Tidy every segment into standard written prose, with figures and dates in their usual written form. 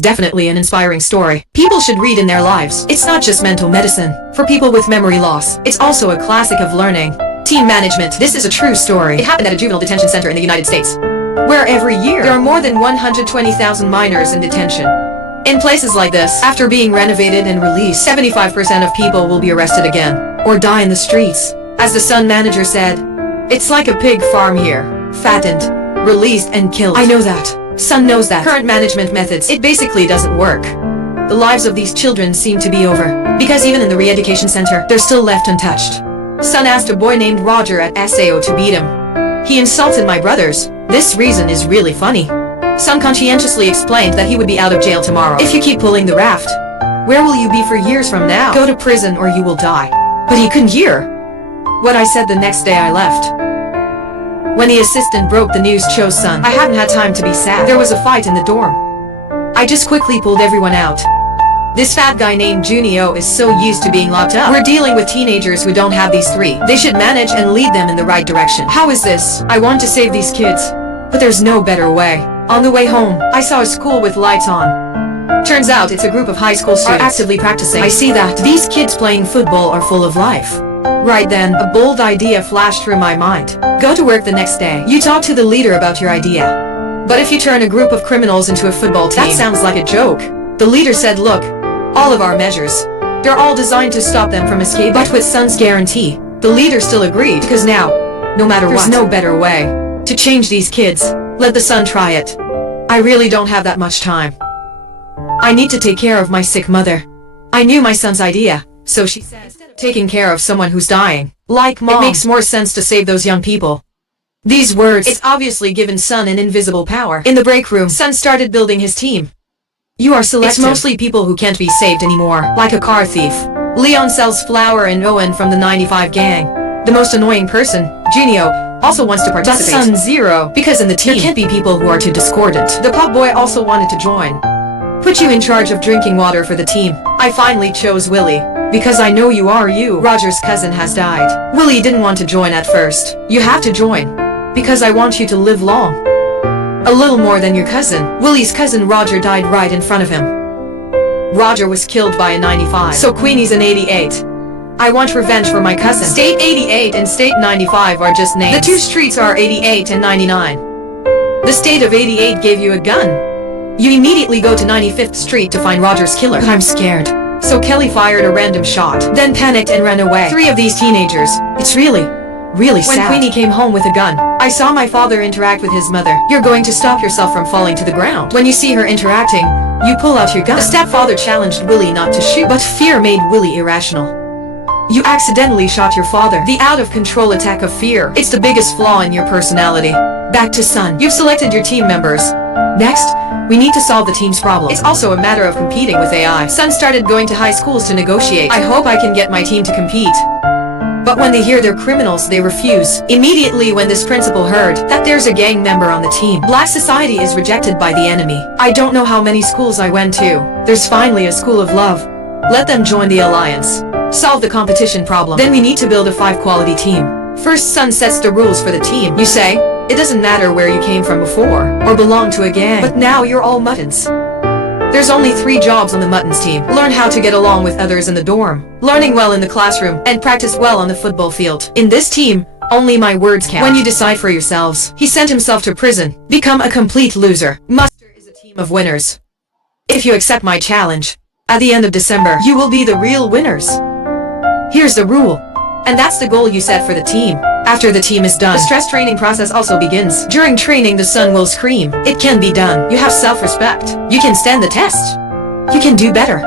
Definitely an inspiring story. People should read in their lives. It's not just mental medicine. For people with memory loss, it's also a classic of learning. Teen management. This is a true story. It happened at a juvenile detention center in the United States, where every year there are more than 120,000 minors in detention. In places like this, after being renovated and released, 75% of people will be arrested again, or die in the streets. As the Sun manager said, "It's like a pig farm here. Fattened, released, and killed." I know that. Sun knows that. Current management methods, it basically doesn't work. The lives of these children seem to be over, because even in the re-education center, they're still left untouched. Sun asked a boy named Roger at SAO to beat him. "He insulted my brothers. This reason is really funny." Sun conscientiously explained that he would be out of jail tomorrow. "If you keep pulling the raft, where will you be for years from now? Go to prison or you will die." But he couldn't hear what I said the next day I left. When the assistant broke the news, chose Sun. I hadn't had time to be sad. There was a fight in the dorm. I just quickly pulled everyone out. This fat guy named Junio is so used to being locked up. We're dealing with teenagers who don't have these three. They should manage and lead them in the right direction. How is this? I want to save these kids, but there's no better way. On the way home, I saw a school with lights on. Turns out it's a group of high school students actively practicing. I see that. These kids playing football are full of life. Right then, a bold idea flashed through my mind. Go to work the next day. You talk to the leader about your idea. But if you turn a group of criminals into a football team, that sounds like a joke. The leader said, "Look, all of our measures, they're all designed to stop them from escaping." But with Sun's guarantee, the leader still agreed, because now, no matter what, there's no better way to change these kids. Let the Sun try it. I really don't have that much time. I need to take care of my sick mother. I knew my son's idea, so she said, instead of taking care of someone who's dying, like Mom, it makes more sense to save those young people. These words, it's obviously given Sun an invisible power. In the break room, Sun started building his team. You are selective. It's mostly people who can't be saved anymore, like a car thief. Leon sells flour and Owen from the 95 gang. The most annoying person, Junio, also wants to participate. But Sun zero, because in the team, there can't be people who are too discordant. The pub boy also wanted to join. Put you in charge of drinking water for the team. I finally chose Willie, because I know you are you. Roger's cousin has died. Willie didn't want to join at first. You have to join, because I want you to live long. A little more than your cousin. Willie's cousin Roger died right in front of him. Roger was killed by a 95, so Queenie's an 88. I want revenge for my cousin. State 88 and State 95 are just names. The two streets are 88 and 99. The state of 88 gave you a gun. You immediately go to 95th Street to find Roger's killer. But I'm scared. So Kelly fired a random shot, then panicked and ran away. 3 of these teenagers. It's really sad. When Queenie came home with a gun, I saw my father interact with his mother. You're going to stop yourself from falling to the ground. When you see her interacting, you pull out your gun. The stepfather challenged Willie not to shoot, but fear made Willie irrational. You accidentally shot your father. The out-of-control attack of fear. It's the biggest flaw in your personality. Back to Sun. You've selected your team members. Next, we need to solve the team's problem. It's also a matter of competing with AI. Sun started going to high schools to negotiate. I hope I can get my team to compete. But when they hear they're criminals, they refuse. Immediately when this principal heard that there's a gang member on the team, Black society is rejected by the enemy. I don't know how many schools I went to. There's finally a school of love. Let them join the alliance. Solve the competition problem. Then we need to build a 5-quality team. First, Sun sets the rules for the team. You say, it doesn't matter where you came from before, or belong to a gang, but now you're all muttons. There's only 3 jobs on the Muttons team. Learn how to get along with others in the dorm, learning well in the classroom, and practice well on the football field. In this team, only my words count. When you decide for yourselves, he sent himself to prison. Become a complete loser. Muster is a team of winners. If you accept my challenge, at the end of December, you will be the real winners. Here's the rule, and that's the goal you set for the team. After the team is done, the stress training process also begins. During training, the Sun will scream, "It can be done. You have self-respect. You can stand the test. You can do better."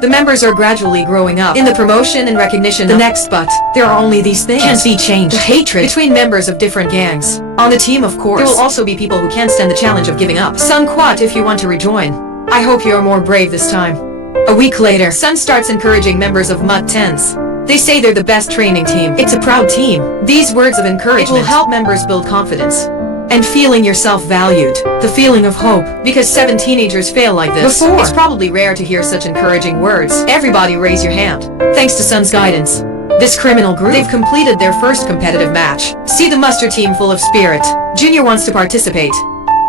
The members are gradually growing up in the promotion and recognition. The next, but there are only these things can't be changed. The hatred between members of different gangs. On the team, of course, there will also be people who can't stand the challenge of giving up. Sun quat if you want to rejoin. I hope you're more brave this time. A week later, Sun starts encouraging members of Mud 10s. They say they're the best training team. It's a proud team. These words of encouragement will help members build confidence. And feeling yourself valued. The feeling of hope. Because 7 teenagers fail like this before. It's probably rare to hear such encouraging words. Everybody raise your hand. Thanks to Sun's guidance, this criminal group, they've completed their first competitive match. See the muster team full of spirit. Junior wants to participate.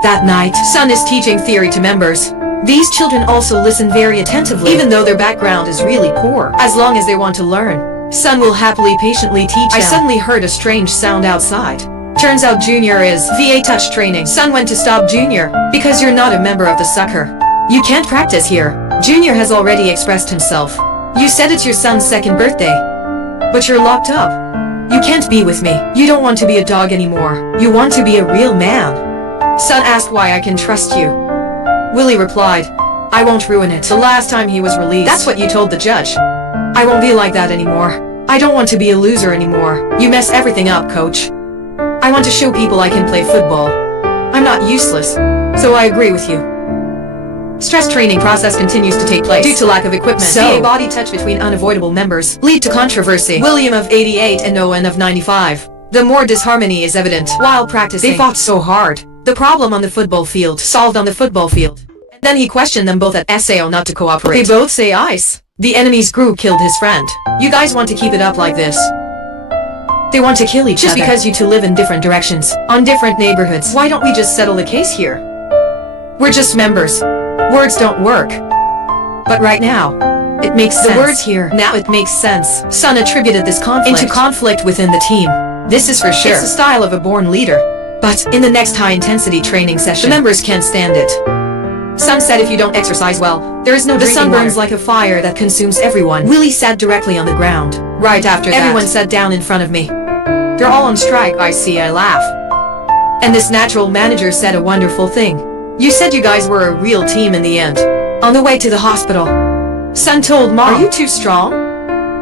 That night, Sun is teaching theory to members. These children also listen very attentively, even though their background is really poor. As long as they want to learn, Sun will happily patiently teach them. I suddenly heard a strange sound outside. Turns out Junior is VA touch training. Sun went to stop Junior, because you're not a member of the sucker. You can't practice here. Junior has already expressed himself. You said it's your son's second birthday, but you're locked up. You can't be with me. You don't want to be a dog anymore. You want to be a real man. Sun asked why I can trust you. Willie replied, I won't ruin it. The last time he was released, that's what you told the judge. I won't be like that anymore. I don't want to be a loser anymore. You mess everything up, coach. I want to show people I can play football. I'm not useless, so I agree with you. Stress training process continues to take place due to lack of equipment. So, body touch between unavoidable members lead to controversy. William of 88 and Owen of 95. The more disharmony is evident. While practicing, they fought so hard. The problem on the football field solved on the football field. And then he questioned them both at SAO not to cooperate. They both say ice. The enemy's crew killed his friend. You guys want to keep it up like this? They want to kill each other. Just because you two live in different directions, on different neighborhoods, why don't we just settle the case here? We're just members. Words don't work. But right now, it makes sense. The words here, now it makes sense. Sun attributed this conflict into conflict within the team. This is for sure. It's the style of a born leader. But in the next high-intensity training session, the members can't stand it. Sun said if you don't exercise well, there is no drinking water. The sun burns like a fire that consumes everyone. Willie sat directly on the ground. Right after that, everyone sat down in front of me. They're all on strike, I see, I laugh. And this natural manager said a wonderful thing. You said you guys were a real team in the end. On the way to the hospital, Sun told Mom, are you too strong?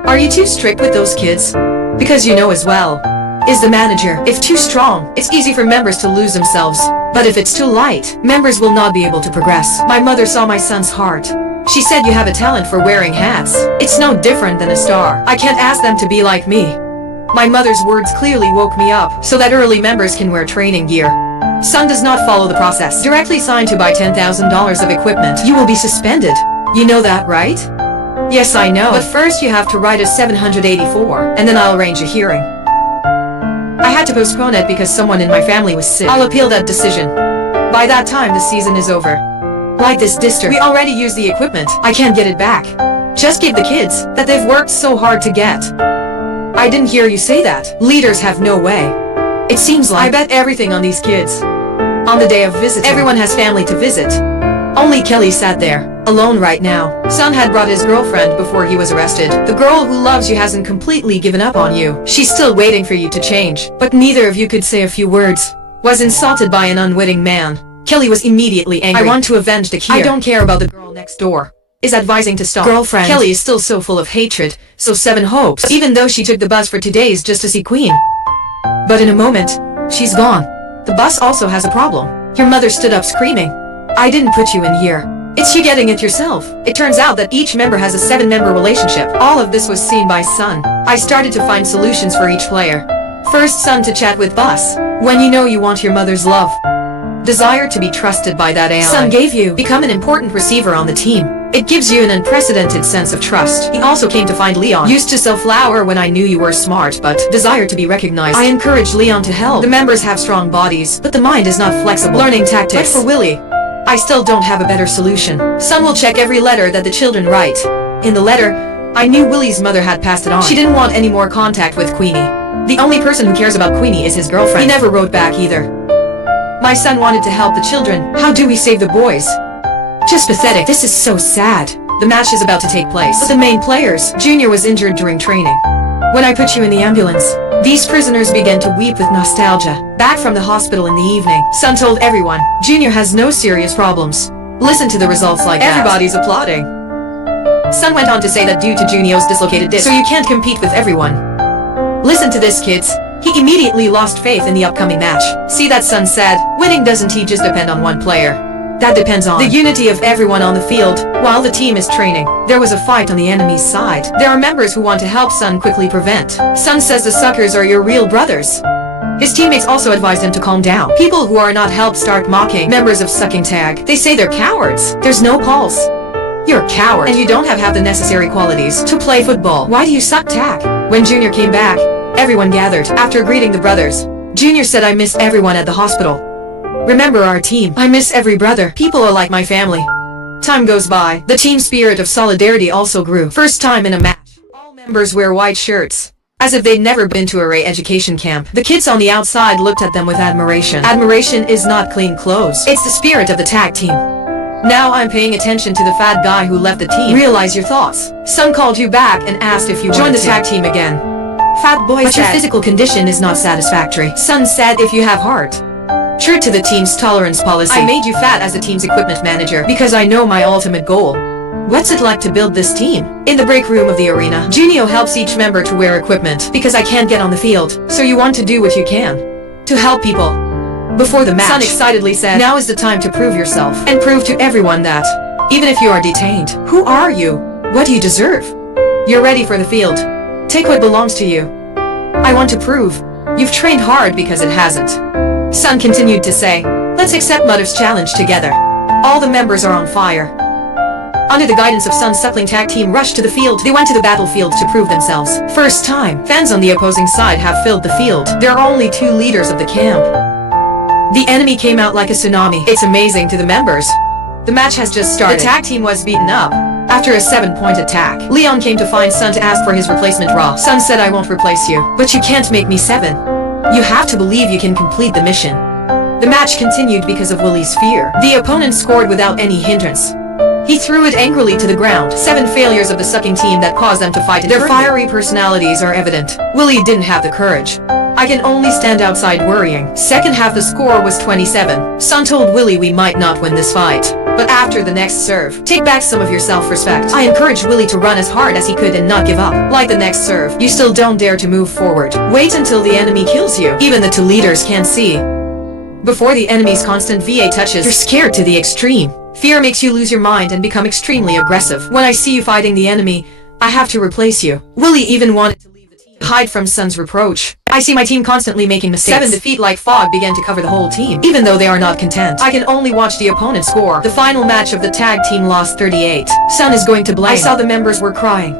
Are you too strict with those kids? Because you know as well, is the manager. If too strong, it's easy for members to lose themselves. But if it's too light, members will not be able to progress. My mother saw my son's heart. She said you have a talent for wearing hats. It's no different than a star. I can't ask them to be like me. My mother's words clearly woke me up, so that early members can wear training gear. Sun does not follow the process. Directly signed to buy $10,000 of equipment. You will be suspended. You know that, right? Yes, I know. But first you have to write a 784, and then I'll arrange a hearing. I had to postpone it because someone in my family was sick. I'll appeal that decision. By that time, the season is over. Like this dister, we already used the equipment. I can't get it back. Just give the kids that they've worked so hard to get. I didn't hear you say that. Leaders have no way. It seems like I bet everything on these kids. On the day of visiting, everyone has family to visit. Only Kelly sat there, alone right now. Sun had brought his girlfriend before he was arrested. The girl who loves you hasn't completely given up on you. She's still waiting for you to change. But neither of you could say a few words. Was insulted by an unwitting man. Kelly was immediately angry. I want to avenge the Kier. I don't care about the girl next door. Is advising to stop. Girlfriend. Kelly is still so full of hatred. So Seven hopes. Even though she took the bus for 2 days just to see Queen. But in a moment, she's gone. The bus also has a problem. Your mother stood up screaming. I didn't put you in here. It's you getting it yourself. It turns out that each member has a 7-member relationship. All of this was seen by Sun. I started to find solutions for each player. First, Sun to chat with Bus. When you know you want your mother's love. Desire to be trusted by that ally. Sun gave you. Become an important receiver on the team. It gives you an unprecedented sense of trust. He also came to find Leon. Used to sell flour when I knew you were smart, but desire to be recognized. I encouraged Leon to help. The members have strong bodies, but the mind is not flexible. Learning tactics. But for Willie, I still don't have a better solution. Sun will check every letter that the children write. In the letter, I knew Willie's mother had passed it on. She didn't want any more contact with Queenie. The only person who cares about Queenie is his girlfriend. He never wrote back either. My son wanted to help the children. How do we save the boys? Just pathetic. This is so sad. The match is about to take place. But the main players, Junior was injured during training. When I put you in the ambulance, these prisoners began to weep with nostalgia. Back from the hospital in the evening, Sun told everyone, Junior has no serious problems. Listen to the results like that. Everybody's applauding. Sun went on to say that due to Junio's dislocated disc, so you can't compete with everyone. Listen to this, kids. He immediately lost faith in the upcoming match. See that, Sun said, winning doesn't just depend on one player. That depends on the unity of everyone on the field. While the team is training, there was a fight on the enemy's side. There are members who want to help Sun quickly prevent. Sun says the suckers are your real brothers. His teammates also advised him to calm down. People who are not helped start mocking members of Sucking Tag. They say they're cowards. There's no pulse. You're a coward, and you don't have the necessary qualities to play football. Why do you suck tag? When Junior came back, everyone gathered. After greeting the brothers, Junior said, I missed everyone at the hospital. Remember our team. I miss every brother. People are like my family. Time goes by. The team spirit of solidarity also grew. First time in a match, all members wear white shirts, as if they'd never been to a Ray education camp. The kids on the outside looked at them with admiration. Admiration is not clean clothes. It's the spirit of the tag team. Now I'm paying attention to the fat guy who left the team. Realize your thoughts. Sun called you back and asked if you joined the tag team again. Fat boy said, but your physical condition is not satisfactory. Sun said, if you have heart. True to the team's tolerance policy, I made you fat as the team's equipment manager because I know my ultimate goal. What's it like to build this team? In the break room of the arena, Junio helps each member to wear equipment because I can't get on the field. So you want to do what you can to help people. Before the match, Sun excitedly said, now is the time to prove yourself and prove to everyone that, even if you are detained, who are you? What do you deserve? You're ready for the field. Take what belongs to you. I want to prove you've trained hard because it hasn't. Sun continued to say, let's accept Mother's challenge together. All the members are on fire. Under the guidance of Sun's suckling tag team rushed to the field. They went to the battlefield to prove themselves. First time, fans on the opposing side have filled the field. There are only 2 leaders of the camp. The enemy came out like a tsunami. It's amazing to the members. The match has just started. The tag team was beaten up. After a 7-point attack, Leon came to find Sun to ask for his replacement Raw. Sun said, I won't replace you, but you can't make me 7. You have to believe you can complete the mission. The match continued because of Willie's fear. The opponent scored without any hindrance. He threw it angrily to the ground. 7 failures of the sucking team that caused them to fight it. Their fiery personalities are evident. Willie didn't have the courage. I can only stand outside worrying. Second half the score was 27. Sun told Willie we might not win this fight. But after the next serve, take back some of your self-respect. I encouraged Willie to run as hard as he could and not give up. Like the next serve, you still don't dare to move forward. Wait until the enemy kills you. Even the 2 leaders can't see. Before the enemy's constant VA touches, you're scared to the extreme. Fear makes you lose your mind and become extremely aggressive. When I see you fighting the enemy, I have to replace you. Willie even wanted to leave the team to hide from Sun's reproach. I see my team constantly making mistakes. 7 defeat like fog began to cover the whole team, even though they are not content. I can only watch the opponent score. The final match of the tag team lost 38. Sun is going to blame. I saw the members were crying.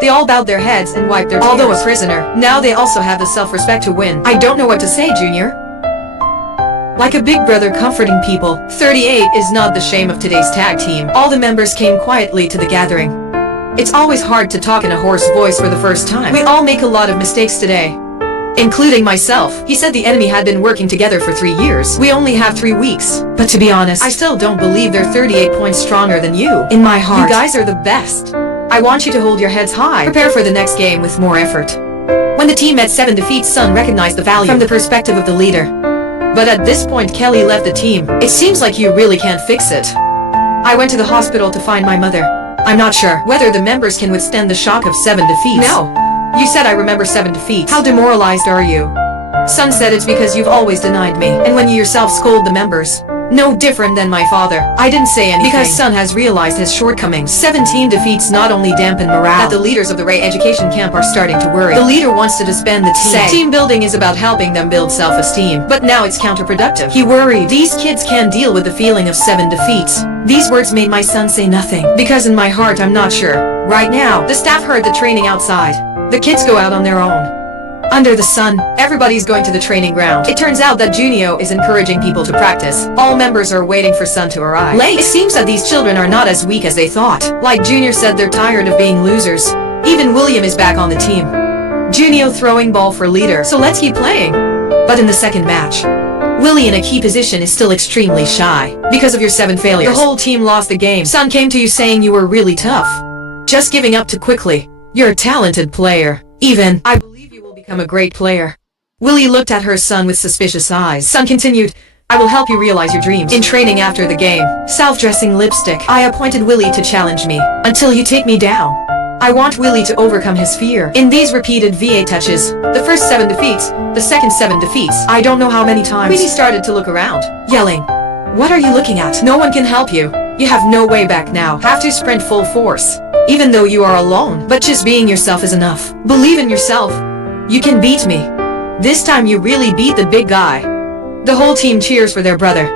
They all bowed their heads and wiped their tears. Although a prisoner, now they also have the self-respect to win. I don't know what to say, Junior. Like a big brother comforting people, 38 is not the shame of today's tag team. All the members came quietly to the gathering. It's always hard to talk in a hoarse voice for the first time. We all make a lot of mistakes today, including myself. He said the enemy had been working together for 3 years. We only have 3 weeks. But to be honest, I still don't believe they're 38 points stronger than you. In my heart, you guys are the best. I want you to hold your heads high. Prepare for the next game with more effort. When the team met 7 defeats, Sun recognized the value from the perspective of the leader. But at this point, Kelly left the team. It seems like you really can't fix it. I went to the hospital to find my mother. I'm not sure whether the members can withstand the shock of 7 defeats. No. You said I remember 7 defeats. How demoralized are you? Sun said it's because you've always denied me. And when you yourself scold the members. No different than my father. I didn't say anything. Because Sun has realized his shortcomings. 17 defeats not only dampen morale, but the leaders of the Ray education camp are starting to worry. The leader wants to disband the team. Team building is about helping them build self-esteem. But now it's counterproductive. He worried. These kids can't deal with the feeling of 7 defeats. These words made my son say nothing. Because in my heart I'm not sure. Right now, the staff heard the training outside. The kids go out on their own. Under the sun, everybody's going to the training ground. It turns out that Junio is encouraging people to practice. All members are waiting for Sun to arrive. Late. It seems that these children are not as weak as they thought. Like Junior said, they're tired of being losers. Even William is back on the team. Junio throwing ball for leader, so let's keep playing. But in the second match, Willie in a key position is still extremely shy. Because of your 7 failures, the whole team lost the game. Sun came to you saying you were really tough. Just giving up too quickly. You're a talented player. Even, I believe you will become a great player. Willie looked at her son with suspicious eyes. Sun continued, I will help you realize your dreams. In training after the game, self-dressing lipstick, I appointed Willie to challenge me. Until you take me down. I want Willie to overcome his fear. In these repeated VA touches, the first 7 defeats, the second 7 defeats, I don't know how many times, Queenie started to look around, yelling, what are you looking at? No one can help you. You have no way back now. Have to sprint full force. Even though you are alone, but just being yourself is enough. Believe in yourself. You can beat me. This time you really beat the big guy. The whole team cheers for their brother,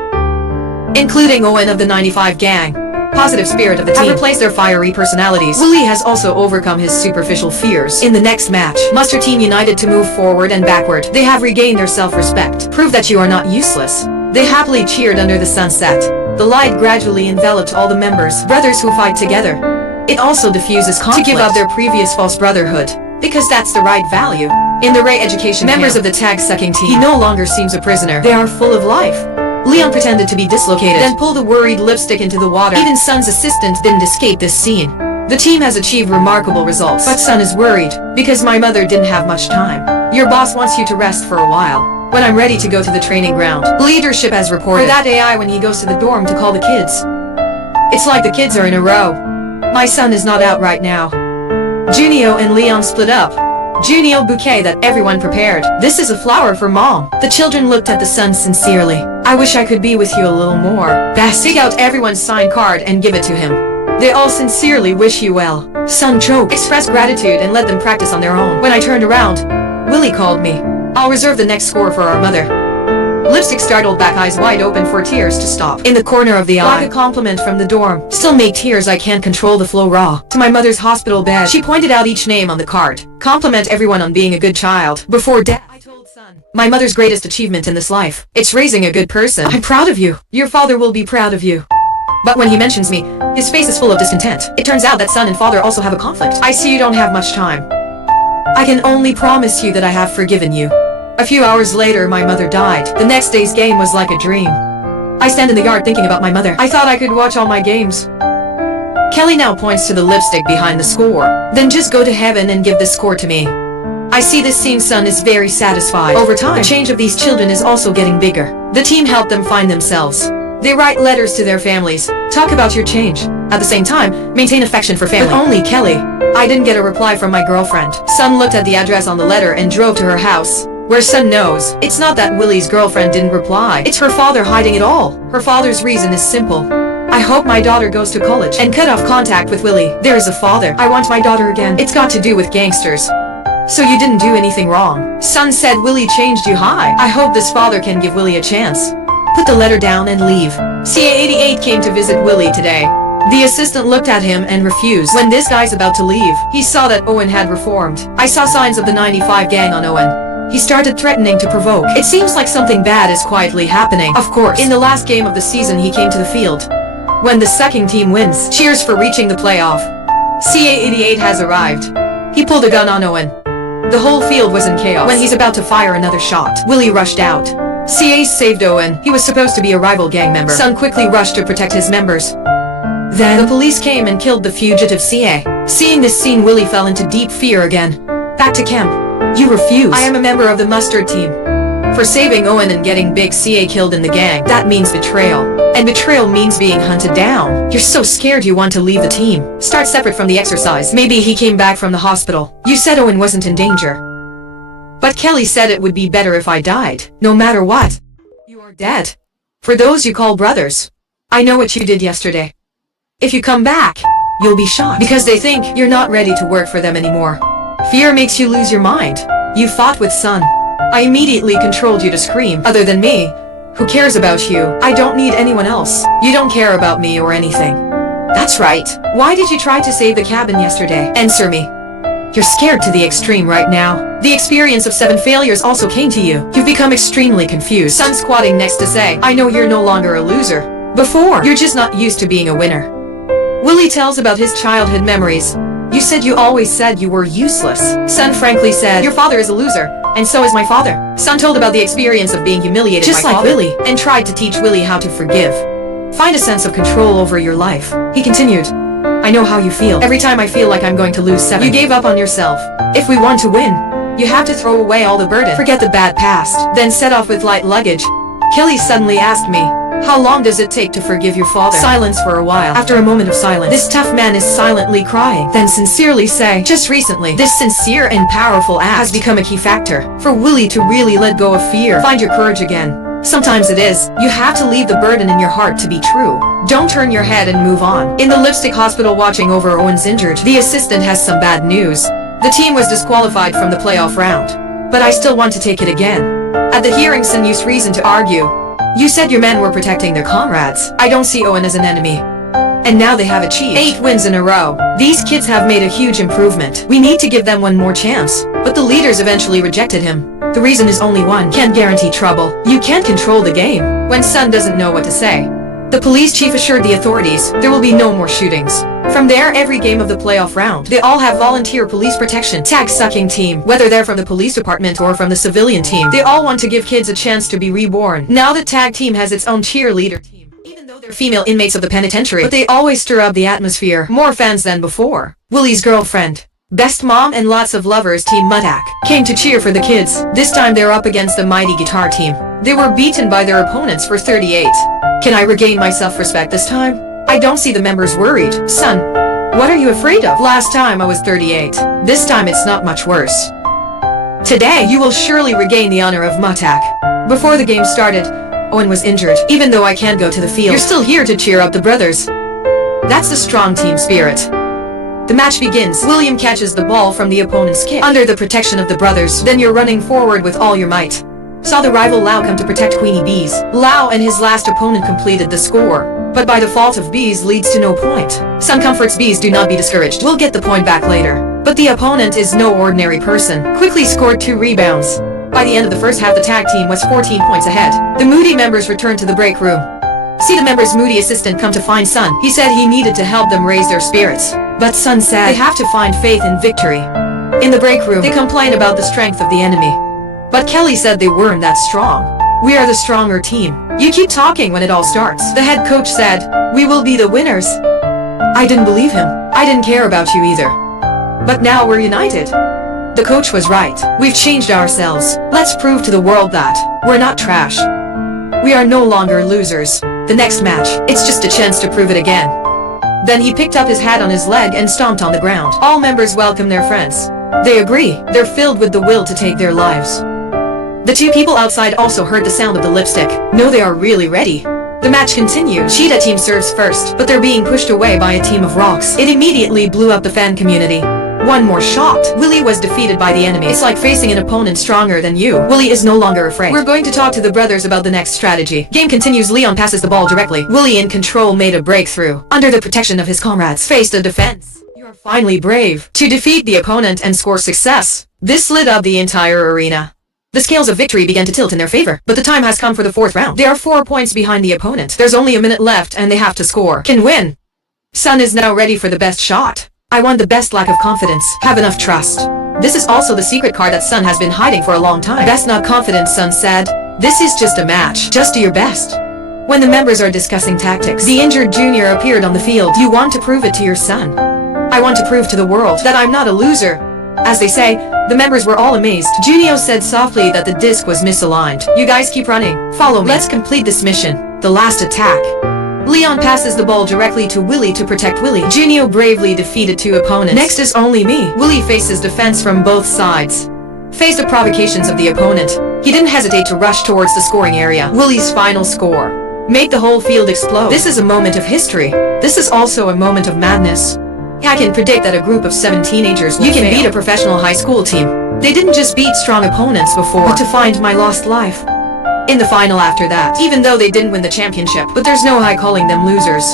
including Owen of the 95 gang. Positive spirit of the team have replaced their fiery personalities. Willie has also overcome his superficial fears. In the next match, Muster Team united to move forward and backward. They have regained their self-respect. Prove that you are not useless. They happily cheered under the sunset. The light gradually enveloped all the members, brothers who fight together. It also diffuses conflict to give up their previous false brotherhood, because that's the right value. In the Ray education members of the tag-sucking team, he no longer seems a prisoner. They are full of life. Leon pretended to be dislocated, then pulled the worried lipstick into the water. Even Sun's assistant didn't escape this scene. The team has achieved remarkable results, but Sun is worried, because my mother didn't have much time. Your boss wants you to rest for a while. When I'm ready to go to the training ground, leadership has reported that AI when he goes to the dorm to call the kids. It's like the kids are in a row. My son is not out right now. Junio and Leon split up. Junio bouquet that everyone prepared. This is a flower for mom. The children looked at the son sincerely. I wish I could be with you a little more. Best take out everyone's signed card and give it to him. They all sincerely wish you well. Son choked, expressed gratitude and let them practice on their own. When I turned around, Willie called me. I'll reserve the next score for our mother. Lipstick startled back, eyes wide open for tears to stop. In the corner of the eye, like a compliment from the dorm. Still make tears, I can't control the flow raw. To my mother's hospital bed, she pointed out each name on the card. Compliment everyone on being a good child. Before death, I told son, my mother's greatest achievement in this life. It's raising a good person. I'm proud of you. Your father will be proud of you. But when he mentions me, his face is full of discontent. It turns out that son and father also have a conflict. I see you don't have much time. I can only promise you that I have forgiven you. A few hours later, my mother died. The next day's game was like a dream. I stand in the yard thinking about my mother. I thought I could watch all my games. Kelly now points to the lipstick behind the score. Then just go to heaven and give the score to me. I see this scene. Son is very satisfied. Over time, the change of these children is also getting bigger. The team helped them find themselves. They write letters to their families. Talk about your change. At the same time, maintain affection for family. But only Kelly. I didn't get a reply from my girlfriend. Son looked at the address on the letter and drove to her house. Where son knows, it's not that Willie's girlfriend didn't reply. It's her father hiding it all. Her father's reason is simple. I hope my daughter goes to college and cut off contact with Willie. There is a father. I want my daughter again. It's got to do with gangsters. So you didn't do anything wrong. Son said Willie changed you high. I hope this father can give Willie a chance. Put the letter down and leave. CA-88 came to visit Willie today. The assistant looked at him and refused. When this guy's about to leave, he saw that Owen had reformed. I saw signs of the 95 gang on Owen. He started threatening to provoke. It seems like something bad is quietly happening. Of course, in the last game of the season he came to the field. When the second team wins, cheers for reaching the playoff. CA-88 has arrived. He pulled a gun on Owen. The whole field was in chaos. When he's about to fire another shot, Willie rushed out. CA saved Owen. He was supposed to be a rival gang member. Son quickly rushed to protect his members. Then the police came and killed the fugitive CA. Seeing this scene, Willie fell into deep fear again. Back to camp. You refuse. I am a member of the mustard team. For saving Owen and getting Big CA killed in the gang, that means betrayal. And betrayal means being hunted down. You're so scared you want to leave the team. Start separate from the exercise. Maybe he came back from the hospital. You said Owen wasn't in danger. But Kelly said it would be better if I died. No matter what. You are dead. For those you call brothers. I know what you did yesterday. If you come back, you'll be shot. Because they think you're not ready to work for them anymore. Fear makes you lose your mind. You fought with son. I immediately controlled you to scream. Other than me, who cares about you? I don't need anyone else. You don't care about me or anything. That's right. Why did you try to save the cabin yesterday? Answer me. You're scared to the extreme right now. The experience of 7 failures also came to you. You've become extremely confused. Son squatting next to say, I know you're no longer a loser. Before, you're just not used to being a winner. Willie tells about his childhood memories. You said you always said you were useless. Son frankly said, your father is a loser, and so is my father. Son told about the experience of being humiliated just by like father, Willie, and tried to teach Willie how to forgive. Find a sense of control over your life. He continued, I know how you feel. Every time I feel like I'm going to lose 7, you gave up on yourself. If we want to win, you have to throw away all the burden. Forget the bad past, then set off with light luggage. Kelly suddenly asked me, how long does it take to forgive your father? Silence for a while. After a moment of silence, this tough man is silently crying, then sincerely say, just recently, this sincere and powerful act has become a key factor for Willie to really let go of fear. Find your courage again. Sometimes it is. You have to leave the burden in your heart to be true. Don't turn your head and move on. In the Lipstick Hospital watching over Owen's injured, the assistant has some bad news. The team was disqualified from the playoff round. But I still want to take it again. At the hearing, Sun used reason to argue. You said your men were protecting their comrades. I don't see Owen as an enemy. And now they have achieved 8 wins in a row. These kids have made a huge improvement. We need to give them one more chance. But the leaders eventually rejected him. The reason is only one. Can't guarantee trouble. You can't control the game. When Sun doesn't know what to say, The police chief assured the authorities there will be no more shootings. From there, every game of the playoff round, they all have volunteer police protection. Tag-sucking team, whether they're from the police department or from the civilian team, they all want to give kids a chance to be reborn. Now the tag team has its own cheerleader team. Even though they're female inmates of the penitentiary, but they always stir up the atmosphere. More fans than before. Willie's girlfriend, best mom and lots of lovers team Mutak came to cheer for the kids. This time they're up against the mighty guitar team. They were beaten by their opponents for 38. Can I regain my self-respect this time? I don't see the members worried. Son, what are you afraid of? Last time I was 38. This time it's not much worse. Today you will surely regain the honor of Mutak. Before the game started, Owen was injured. Even though I can't go to the field, you're still here to cheer up the brothers. That's the strong team spirit. The match begins. William catches the ball from the opponent's kick under the protection of the brothers. Then you're running forward with all your might. Saw the rival Lau come to protect Queenie Bees. Lau and his last opponent completed the score, but by default of Bees leads to no point. Sun comforts Bees, do not be discouraged. We'll get the point back later. But the opponent is no ordinary person. Quickly scored 2 rebounds. By the end of the first half, the tag team was 14 points ahead. The moody members returned to the break room. See the members' moody assistant come to find Sun. He said he needed to help them raise their spirits. But Sun said they have to find faith in victory. In the break room, they complained about the strength of the enemy. But Kelly said they weren't that strong. We are the stronger team. You keep talking when it all starts. The head coach said, we will be the winners. I didn't believe him. I didn't care about you either. But now we're united. The coach was right. We've changed ourselves. Let's prove to the world that we're not trash. We are no longer losers. The next match, it's just a chance to prove it again. Then he picked up his hat on his leg and stomped on the ground. All members welcome their friends. They agree. They're filled with the will to take their lives. The 2 people outside also heard the sound of the lipstick. No, they are really ready. The match continued. Cheetah team serves first, but they're being pushed away by a team of rocks. It immediately blew up the fan community. One more shot. Willie was defeated by the enemy. It's like facing an opponent stronger than you. Willie is no longer afraid. We're going to talk to the brothers about the next strategy. Game continues. Leon passes the ball directly. Willie in control made a breakthrough. Under the protection of his comrades, faced a defense. You're finally brave to defeat the opponent and score success. This lit up the entire arena. The scales of victory began to tilt in their favor, but the time has come for the 4th round. They are 4 points behind the opponent. There's only a minute left and they have to score. Can win. Sun is now ready for the best shot. I want the best lack of confidence. Have enough trust. This is also the secret card that Sun has been hiding for a long time. Best not confident, Sun said. This is just a match. Just do your best. When the members are discussing tactics, the injured junior appeared on the field. You want to prove it to your son. I want to prove to the world that I'm not a loser. As they say, the members were all amazed. Junio said softly that the disc was misaligned. You guys keep running. Follow me. Let's complete this mission. The last attack. Leon passes the ball directly to Willie to protect Willie. Junio bravely defeated 2 opponents. Next is only me. Willie faces defense from both sides. Faced the provocations of the opponent. He didn't hesitate to rush towards the scoring area. Willie's final score made the whole field explode. This is a moment of history. This is also a moment of madness. I can predict that a group of 7 teenagers will fail. Beat a professional high school team. They didn't just beat strong opponents before, but to find my lost life in the final after that, even though they didn't win the championship. But there's no high calling them losers.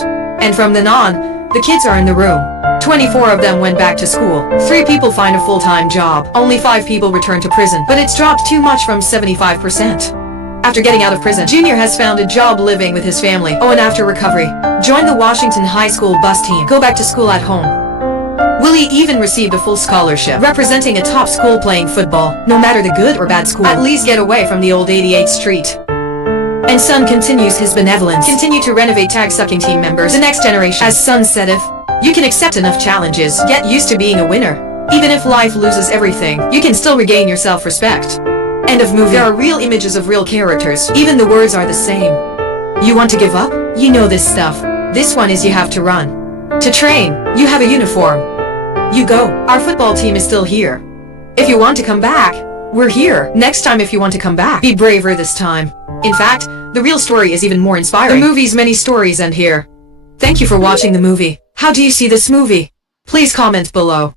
And from then on, the kids are in the room. 24 of them went back to school. 3 people find a full-time job. Only 5 people return to prison. But it's dropped too much from 75%. After getting out of prison, Junior has found a job living with his family. Oh, and after recovery, join the Washington High School bus team. Go back to school at home. Willie even received a full scholarship, representing a top school playing football. No matter the good or bad school, at least get away from the old 88th Street. And Sun continues his benevolence. Continue to renovate tag-sucking team members. The next generation. As Sun said, if you can accept enough challenges, get used to being a winner. Even if life loses everything, you can still regain your self-respect. End of movie. There are real images of real characters. Even the words are the same. You want to give up? You know this stuff. This one is you have to run. To train, you have a uniform. You go. Our football team is still here. If you want to come back, we're here. Next time if you want to come back, be braver this time. In fact, the real story is even more inspiring. The movie's many stories end here. Thank you for watching the movie. How do you see this movie? Please comment below.